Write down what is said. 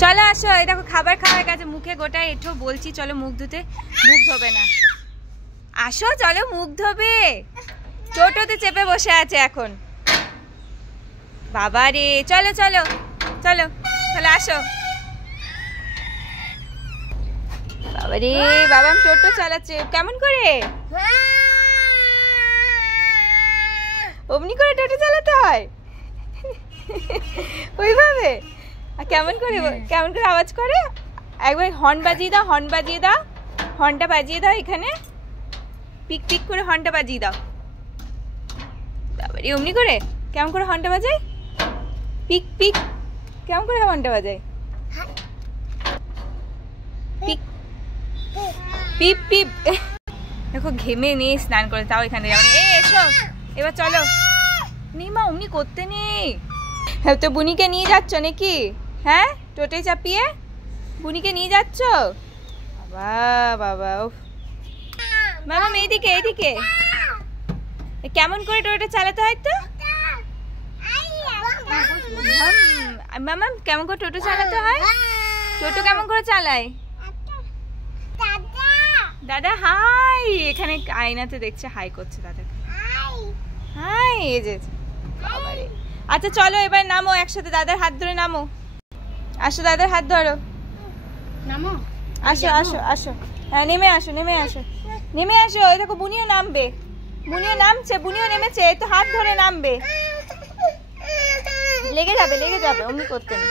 চলো আসো, এই দেখো খাবার খাওয়া গেছে, মুখে গোটা এঁঠো, বলছি চলো মুখ ধুতে, মুখ ধোবে না। আসো চলো মুখ ধোবে, টোটোতে চেপে বসে আছে এখন। বাবা রে, চলো চলো চলো তাহলে আসো। বাবা রে বাবা, আমি টোটো চালাচ্ছে কেমন করে, অমনি করে টোটো চালাতে হয় ওইভাবে? কেমন করে আওয়াজ করে? একবার হর্ন বাজিয়ে দাও, হর্ন বাজিয়ে দাও, হর্নটা বাজিয়ে দাও, এখানে পিক পিক করে হর্নটা বাজিয়ে দাও। বাবারে অমনি করে কেমন করে হর্নটা বাজায়? পিক পিক কেমন করে হর্নটা বাজায়? পিক পিপ পিপ। দেখো ঘেমে নেই, স্নান করে তাও এখানে যাও। এসো এবার চলো। নিমা অমনি করতে নেই। হ্যাঁ তো বুনিকে নিয়ে যাচ্ছ নাকি? হ্যাঁ টোটে চাপিয়ে বুনিকে নিয়ে যাচ্ছ? বাবা বাবা, মামা এইদিকে এইদিকে। কেমন করে টোটোটা চালাতে হয় তো? মামা কেমন করে টোটো চালাতে হয়? টোটো কেমন করে চালায়? দাদা হাই, এখানে আয়নাতে দেখছে, হাই করছে দাদাকে। হাই এই যে। আচ্ছা চলো এবার নামো একসাথে, দাদার হাত ধরে নামো। আসো দাদার হাত ধরো, নামো। আসো আসো আসো, হ্যাঁ নেমে আসো নেমে আসো নেমে আসো। ওই দেখো বুনিও নামবে, বুনিও নামছে, বুনিও নেমেছে, এই তো হাত ধরে নামবে। লেগে যাবে অমনি করতে নেই।